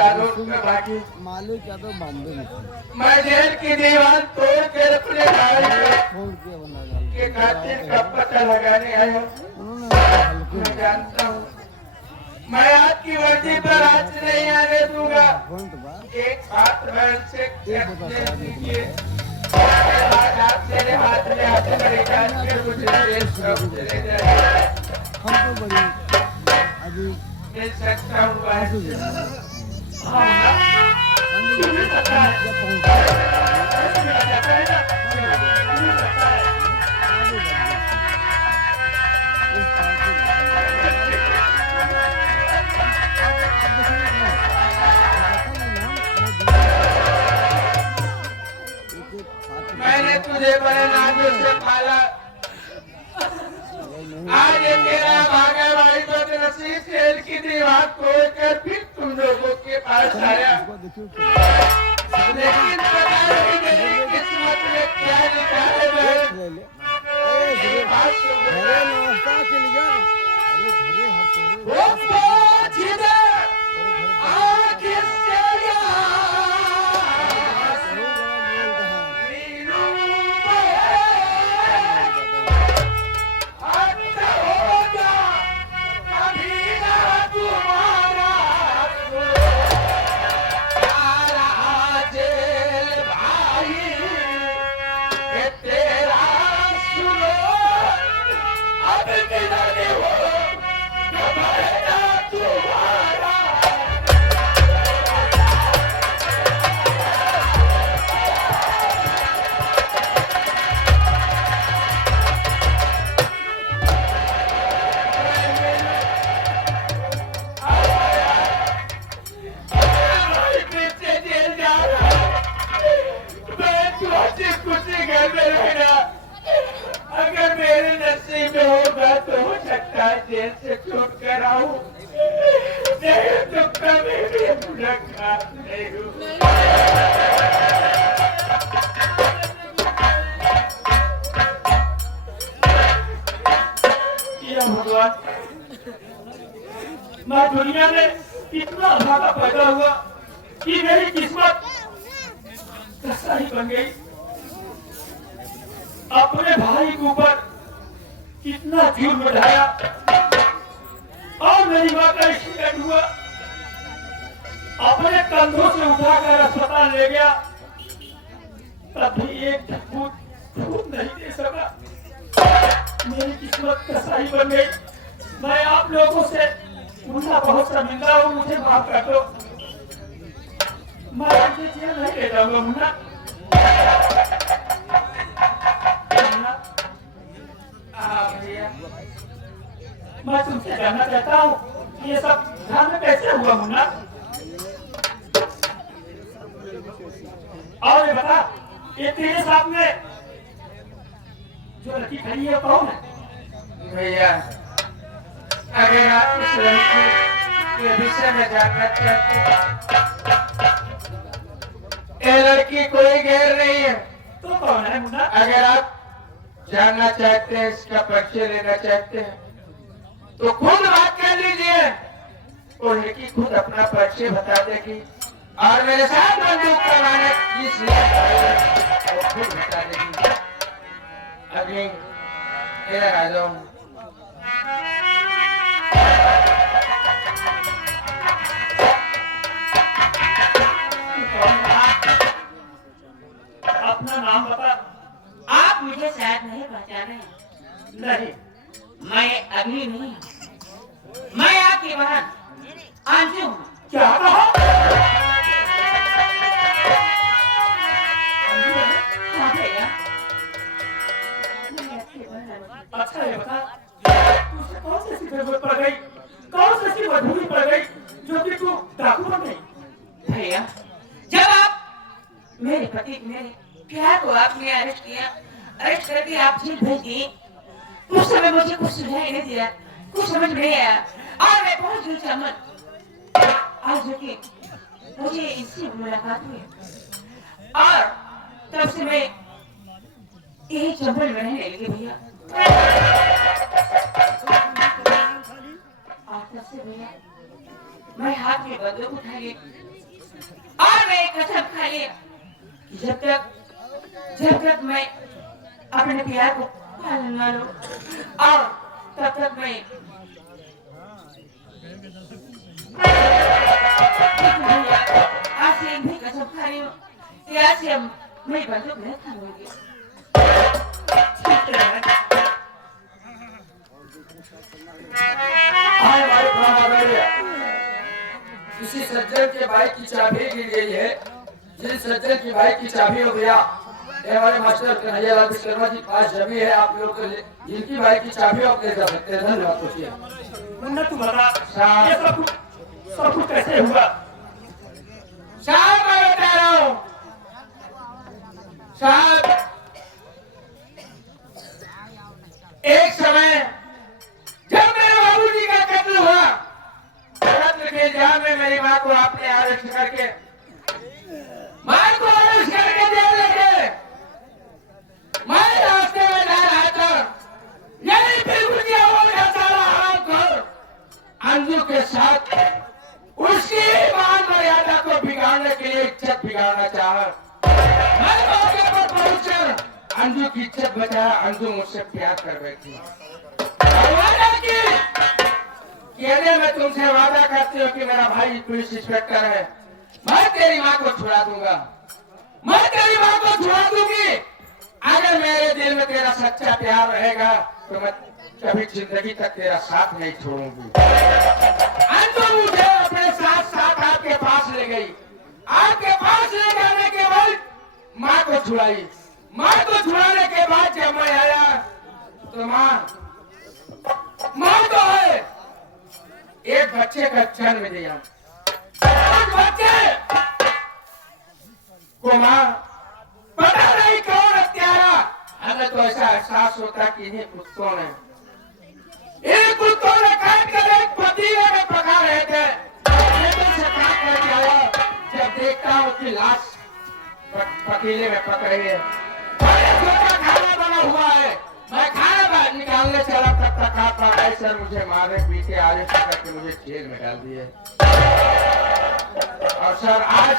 कानून का बाकी मालूम क्या तो बॉम्बे में मैं जेल की दीवार तोड़ कर अपने भाई छोड़ के बना डाल के कातिल का पता लगाने आया। उन्होंने हल्के मैं जानता हूँ मैं आपकी वर्दी पर आज नहीं आने दूंगा। पॉइंट बात एक हाथ बहन से एक बता कीजिए, आज आप मेरे हाथ में आते मेरे जान के मुझे जेल चले जाए। हम तो बड़ी अभी मिल सकता हूँ भाई। आंसू गिरे हाँ ना? तुम्हें पता है जब पहुंचा तुम्हें पता है ना? तुम्हें पता है इस पार्टी मैंने तुझे बड़े नाजों से पाला। आज ये तेरा भागा भाई तो नसीब जेल की दीवार तोड़कर फिर तुम लोगों के पास आया। लेकिन पता नहीं मेरी किस्मत में क्या लिखा है भाई। मेरी बात सुन ले। वो पहुंच गए आखिर से अगर मेरे नसीब में होगा तो हो सकता है जेल से छूट कर आऊं। नहीं तो कभी भी मुलाकात नहीं होगी। या भगवान, मैं दुनिया में इतना भागा पैदा हुआ कि मेरी किस्मत कसाई बन गई। अपने भाई के ऊपर कितना जुर्म ढाया और मेरी माँ का एक्सीडेंट हुआ। अपने कंधों से उठाकर अस्पताल ले गया, तब भी एक दूध नहीं दे सका। मेरी किस्मत कसाई बन गई। मैं आप लोगों से मुन्ना बहुत शर्मिंदा हूँ, मुझे माफ कर दो। मैं जेल नहीं ले जाऊंगा मुन्ना। मैं तुमसे जानना चाहता हूँ ये सब घर में कैसे हुआ मुन्ना? और ये बता, ये तेरे सामने जो लड़की खड़ी है कौन है? भैया, अगर आप इस लड़की के विषय में जानना चाहते हैं, ये लड़की कोई गैर नहीं है। तो कौन है मुन्ना? अगर आप जानना चाहते हैं, इसका परिचय लेना चाहते हैं, तो खुद बात कर लीजिए। वो लड़की खुद अपना परिचय बता देगी और मेरे साथ बंदूक करवाने वो खुद बता देगी। अभी इधर आ जाओ। अपना नाम बता। आप मुझे शायद नहीं पहचाने। नहीं, मैं अग्नि नहीं, मैं आपकी बहन अंजू हूँ। क्या कहा? हाँ भैया। अच्छा है, बता तुझे कौन सी जरूरत पड़ गई, कौन सी मजबूरी पड़ गई जो कि तू डाकू बन गई? भैया, जब आप मेरे पति मेरे प्यार को आपने अरेस्ट किया, अरेस्ट करके आप जेल भेज दिए, उस समय मुझे कुछ सुझाई नहीं दिया, कुछ समझ नहीं आया और मैं बहुत दिल चमन आज जो कि मुझे इससे मुलाकात हुई और तब से मैं यही चंबल में रहने लगी भैया। और तब से भैया मैं हाथ में बंदूक उठा ली एक कसम खा लिया कि जब तक मैं अपने प्यार को पालन न लूं और तब तक मैं आज से भी कसम खा रही हूँ कि आज से मैं बंदूक नहीं थामूंगी। हाय हमारे प्राणाचार्य, किसी सज्जन के बाइक की चाबी गिर गई है। जिस सज्जन की बाइक की चाबी हो गया, ये हमारे मास्टर कन्हैया लाल विश्वकर्मा जी पास जमी है। आप लोग को जिनकी बाइक की चाबी आप ले जा सकते हैं। धन्यवाद। पूछिए मुन्ना, तू बता ये सब कुछ कैसे हुआ? साहब मैं बता रहा हूँ साहब, एक समय जब मेरे बाबूजी का कत्ल हुआ, कत्ल के जाम में मेरी माँ को आपने अरेस्ट करके जेल ले गए। मैं रास्ते में जा रहा था, यही बिल्कुल किया वो मेरा सारा हराम घर अंजू के साथ उसकी मान मर्यादा को बिगाड़ने के लिए इज्जत बिगाड़ना चाहा। मैं मौके पर पहुंचकर अंजू की इज्जत बचाया। अंजू मुझसे प्यार कर बैठी। कहने मैं तुमसे वादा करती हूँ कि मेरा भाई पुलिस इंस्पेक्टर है, मैं तेरी माँ को छुड़ा दूंगा, मैं तेरी माँ को छुड़ा दूंगी। अगर मेरे दिल में तेरा सच्चा प्यार रहेगा तो मैं कभी जिंदगी तक तेरा साथ नहीं छोड़ूंगी। अंजू मुझे अपने साथ आपके पास ले गई। आपके पास ले जाने के बाद माँ को छुड़ाई। माँ को छुड़ाने के बाद जब मैं आया तो माँ तो है एक बच्चे का जन्म दिया। उस बच्चे को माँ पता नहीं कौन हत्यारा, हमें तो ऐसा एहसास होता कि इन्हीं कुत्तों ने काट कर एक पतीले में पका रहे थे। से काट करके आया, जब देखता हूँ कि लाश पतीले में पक रही है। खाना बना हुआ है, मैं खाना निकालने चला तब तक आप सर मुझे मारे पीटे आगे करके मुझे जेल में डाल दिए। और सर आज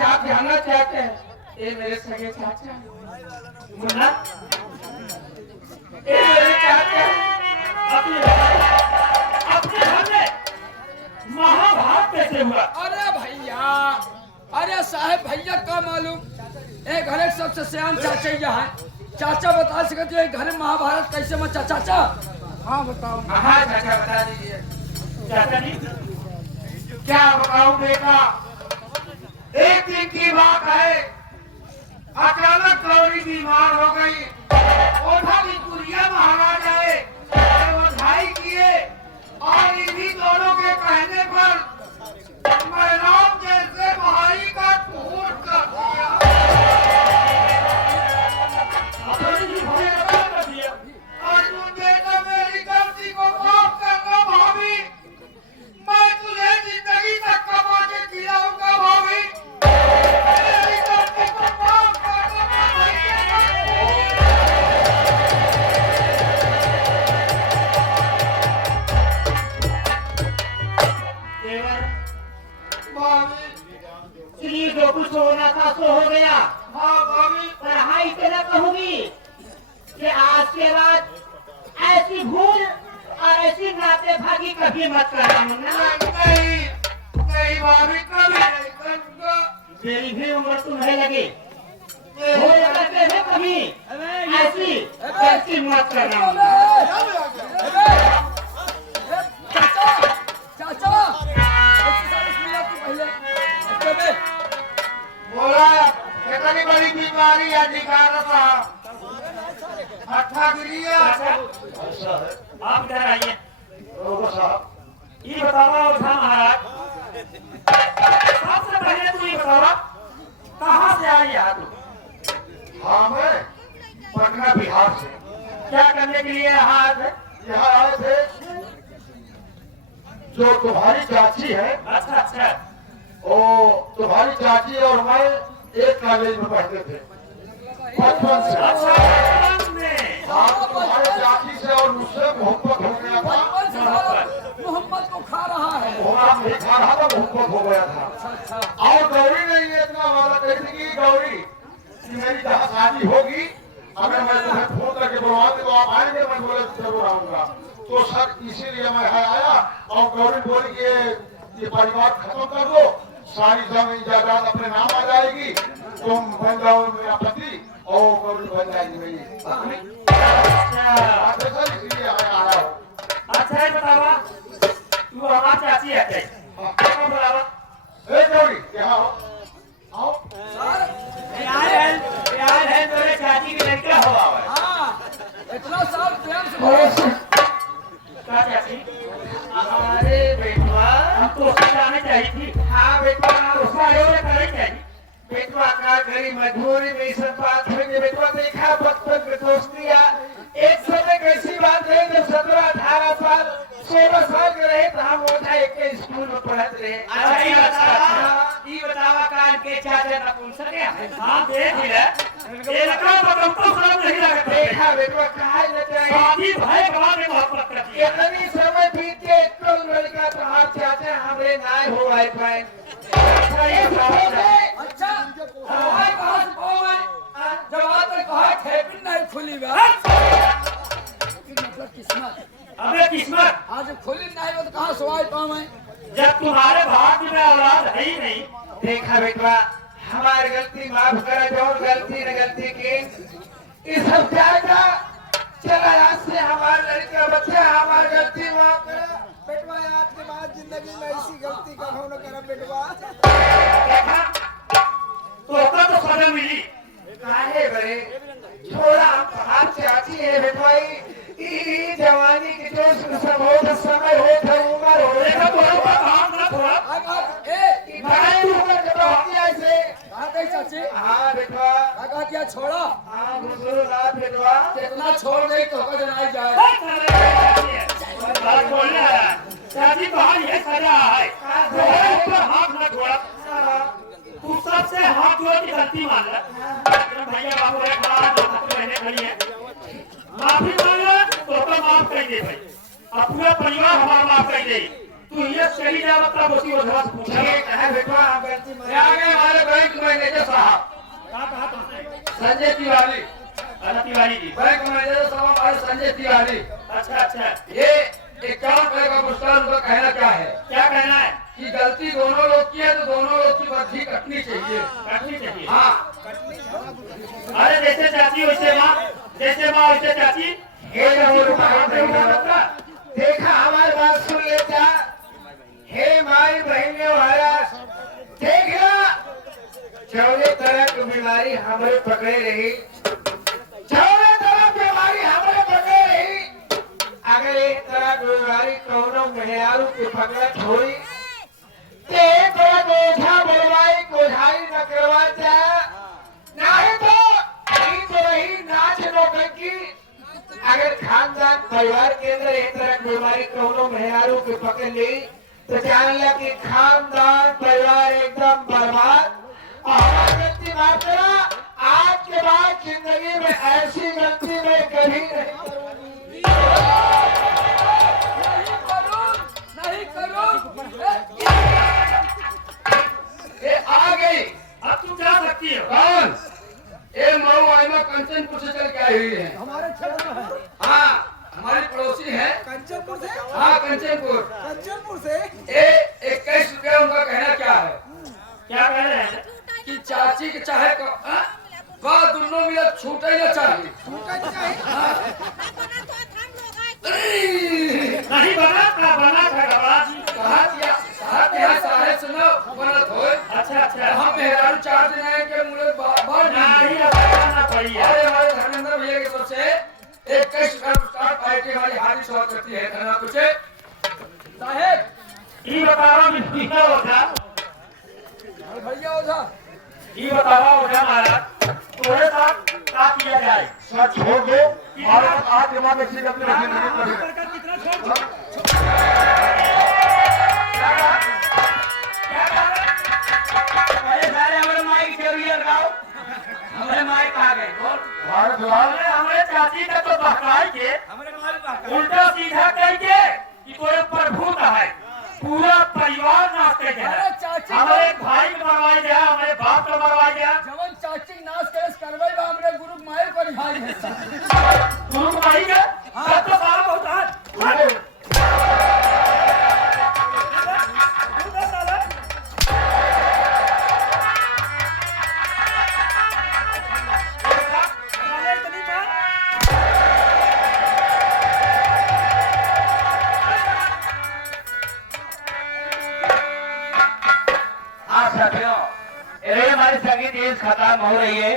आप जानना चाहते हैं, ये मेरे सगे चाचा मुन्ना, ये मेरे चाचा अपने घर में महाभारत कैसे हुआ? अरे भैया, अरे साहब भैया का मालूम, एक घर सबसे सियान चाचा यहाँ है। चाचा बता सकते हैं घर में महाभारत कैसे मचा? चाचा हाँ बताओ। हाँ चाचा बता दीजिए। चाचा जी, क्या बताऊं बेटा, एक दिन की बात है, अचानक गौरी बीमार हो गई। ओढ़ा भी कुरिया महाराज आए, बधाई किए और इन्हीं दोनों के कहने पर मैं राम जैसे भाई का खून कर दिया। अर्जुन बेटा मेरी गलती को माफ करना भाभी, मैं तुझे जिंदगी तक कमा के खिलाऊंगा भाभी। मेरी गलती को माफ करना भाभी। श्री जो कुछ होना था सो हो गया। हाँ भाभी। पढ़ाई से न कहूंगी कि आज के बाद ऐसी भूल और ऐसी नाते भागी कभी मत करना मुन्ना। नहीं भाभी, कभी नहीं करूंगा। मेरी भी उम्र तुम्हें लगे हो सकते है कभी ऐसी गलती मत करना मुन्ना। चाचा ऐसे सारे मिला तू पहले बोला कितनी बड़ी बीमारी है, दिखा रहा हट्ठा गिरी है। आप इधर आइए। रोको साहब, ये बताओ ओझा महाराज, सबसे पहले तू ये बताओ कहाँ से आई है तू? हाँ मैं पटना बिहार से। क्या करने के लिए यहाँ आए थे? यहाँ आए थे, जो तुम्हारी चाची है, अच्छा अच्छा, वो तुम्हारी चाची और मैं एक कॉलेज में पढ़ते थे बचपन से। अच्छा हाँ, तो तुम्हारे चाची से और मुझसे मोहब्बत हो गया था। बचपन से साला मोहम्मद को खा रहा है। होना नहीं खा रहा था, मोहब्बत हो गया था। और गौरी ने शादी होगी, अगर मैं तुम्हें फोन करके बुलवा दूं तो आप आएंगे? मैं बोले जरूर आऊंगा। तो सर इसीलिए मैं आया और गवर्नमेंट बोली कि ये परिवार खत्म कर दो, सारी जमीन जायदाद अपने नाम आ जाएगी, तुम बन जाओ मेरा पति और गवर्नमेंट बन जाएगी मेरी पत्नी। सर इसलिए मैं आया हूँ। अच्छा ये बतावा तू हमार चाची है क्या? कौन बुलावा? ए गौरी यहाँ हो, आओ। प्यार है तेरे चाची की लड़का हुआ है। हाँ, इतना साल प्रेम से बोलो। क्या चाची? अरे बेटवा, हम तो उससे जाने चाहिए थी। हाँ बेटवा, उसका योजना करे चाहिए। बेटवा का करी मजबूरी में सब बात हुई। बेटवा देखा बचपन में दोस्ती एक समय कैसी बात है जब 17-18 साल 16 साल के रहे तो हम ओझा एक के स्कूल में पढ़ते रहे। अच्छा ये बतावा कान के चाचा ना पूछ सके। हाँ देख ले ये लड़का तो तुमको समझ नहीं लगता। देखा बेटवा कहा न चाहिए शादी भाई गवा में मोहब्बत करती है। इतनी समय बीत के कल लड़का तो हाथ चाचा हमरे नाय हो आए पाए। अच्छा ये बात है। अच्छा, हवाई कहाँ से पाऊँ मैं? जब आज तक कहा खेपिन नहीं खुली बे। मतलब किस्मत। अबे किस्मत आज खुली नहीं हो तो कहाँ सवाई पाऊँ मैं? जब तुम्हारे भाग्य में औलाद है ही नहीं। देखा बेटवा हमारी गलती माफ करा जो गलती न गलती की इस सब जाएगा। चला आज से हमारे लड़का बच्चा हमारी गलती माफ करा। बेटवा आज के बाद जिंदगी में ऐसी गलती कहो न करा बेटवा। देखा तो सजा मिली। काहे बरे छोड़ा हम पहाड़ से आती है बेटवाई ई जवानी की जोश में सब हो तो समय हो तो उम्र हो। देखा बरोबर काम ना थोड़ा। ए, भाई उम्र जब होती है ऐसे। कहाँ गई चाची? हाँ बेटवा, कहा दिया छोड़ा? हाँ गुरुदेव रात बेटवा। इतना छोड़ गई तो कद नहीं जाए। बात बोलने आया चाची बाहर ये सजा है। ऊपर हाथ न छोड़ा। तू सबसे हाथ जोड़ के गलती मान ले। भैया बाबू रे खड़ा दो हाथ रहने खड़ी है। माफी मांग ले तो माफ कर दे भाई। अब पूरा परिवार हमारा माफ कर दे। तू ये चली जा मतलब उसी वजह से पूछा। ठीक है बेटवा हम गलती मान। आ गए हमारे बैंक मैनेजर साहब कहा तुमसे? संजय तिवारी। अरे तिवारी जी। बैंक मैनेजर साहब हमारे संजय तिवारी। अच्छा ये एक काम करेगा मुस्कान, उनका कहना क्या है क्या कहना है? कि गलती दोनों लोग की है तो दोनों लोग की बर्फी कटनी चाहिए। कटनी चाहिए। हाँ अरे जैसे चाची वैसे माँ, जैसे माँ वैसे चाची। हे देखा हमारी बात सुन लेता। हे माई बहने वाला देखा 14 तरह की बीमारी हमारे पकड़े रही। 14 तरह की बीमारी हमारे पकड़े रही। अगर एक तरह की बीमारी कौनों मेहरारू की पकड़ छोड़ी तो एक तरह बोझा बोलवाई कोझाई न करवाता नहीं तो रही नाच नौटंकी। अगर खानदान परिवार के अंदर एक तरह की बीमारी कौनों मेहरारू की पकड़ ली तो जान लिया कि खानदान परिवार एकदम बर्बाद। और हमारी गलती माफ करा। आज के बाद जिंदगी में ऐसी गलती मैं कभी नहीं करूंगी। नहीं करूँ। ये आ गई। अब तुम जा सकती हो। कौन? ये मऊ आइमा कंचनपुर से चल के आई हुई है। हमारे क्षेत्र में है। हाँ हमारी पड़ोसी है। कंचनपुर से। हाँ कंचनपुर। कंचनपुर से। ये 21 रुपया उनका कहना क्या है क्या कह रहे हैं? कि चाची के चाहे का दोनों मिला छूटे ही ना चाहिए। नहीं बना था गवाज। कहा दिया साहब यहाँ सारे सुनो बनत हो। अच्छा हम मेहरारू 4 दिन आए के मुझे बार नहीं बताना पड़ी है। अरे हमारे धर्मेंद्र भैया की तरफ से 21 स्टार पार्टी हमारी हार्दिक स्वागत करती है। धन्यवाद तुझे साहेब ये बतावा मिट्टी का होगा। भैया ओझा ये बतावा होगा महाराज तुम्हारे साथ क्या किया जाए? सर छोड़ दो और आज दिमाग अच्छी करते रखिए नहीं करेगा। अरे सारे हमारे माई की चोरियां लगाओ। हमारे माई कहाँ गए बोल। हमारे फिलहाल हमारे चाची का तो बहकाई के उल्टा सीधा कह के कि कोई प्रभुत है। पूरा परिवार नाचते अरे जाए। चाची हमारे भाई को मरवाई जाए, हमारे बाप को मरवाई जाए। जवन चाची नाच करे करवाई बा हमरे गुरु माई को रिहाई है गुरु भाई के बात तो सारा बहुत है हाँ साथियों, ये हमारी संगीत इस खत्म हो रही है।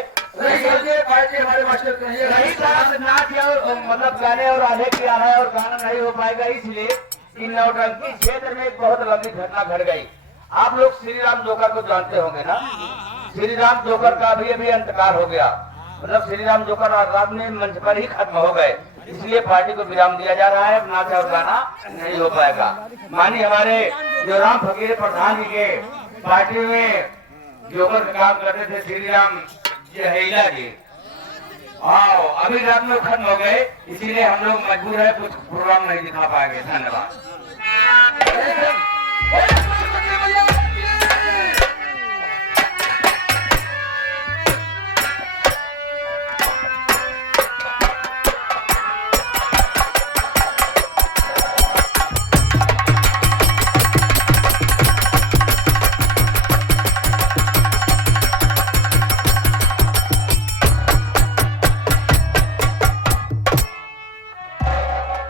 पार्टी हमारे मास्टर कहिए रही बात नाच और मतलब गाने और आधे किया है और गाना नहीं हो पाएगा, इसलिए इन नौटंकी क्षेत्र में एक बहुत लंबी घटना घट गई। आप लोग श्री राम जोकर को जानते होंगे ना। श्री राम जोकर का अभी अंतकाल हो गया, मतलब श्री राम जोकर रात में मंच पर ही खत्म हो गए, इसलिए पार्टी को विराम दिया जा रहा है। नाच और गाना नहीं हो पाएगा। मानी हमारे जो राम फकीर प्रधान जी के पार्टी में जोकर का काम करते थे श्री राम जहेला जी, आओ अभी रात में खत्म हो गए, इसीलिए हम लोग मजबूर है, कुछ प्रोग्राम नहीं दिखा पाएंगे। धन्यवाद।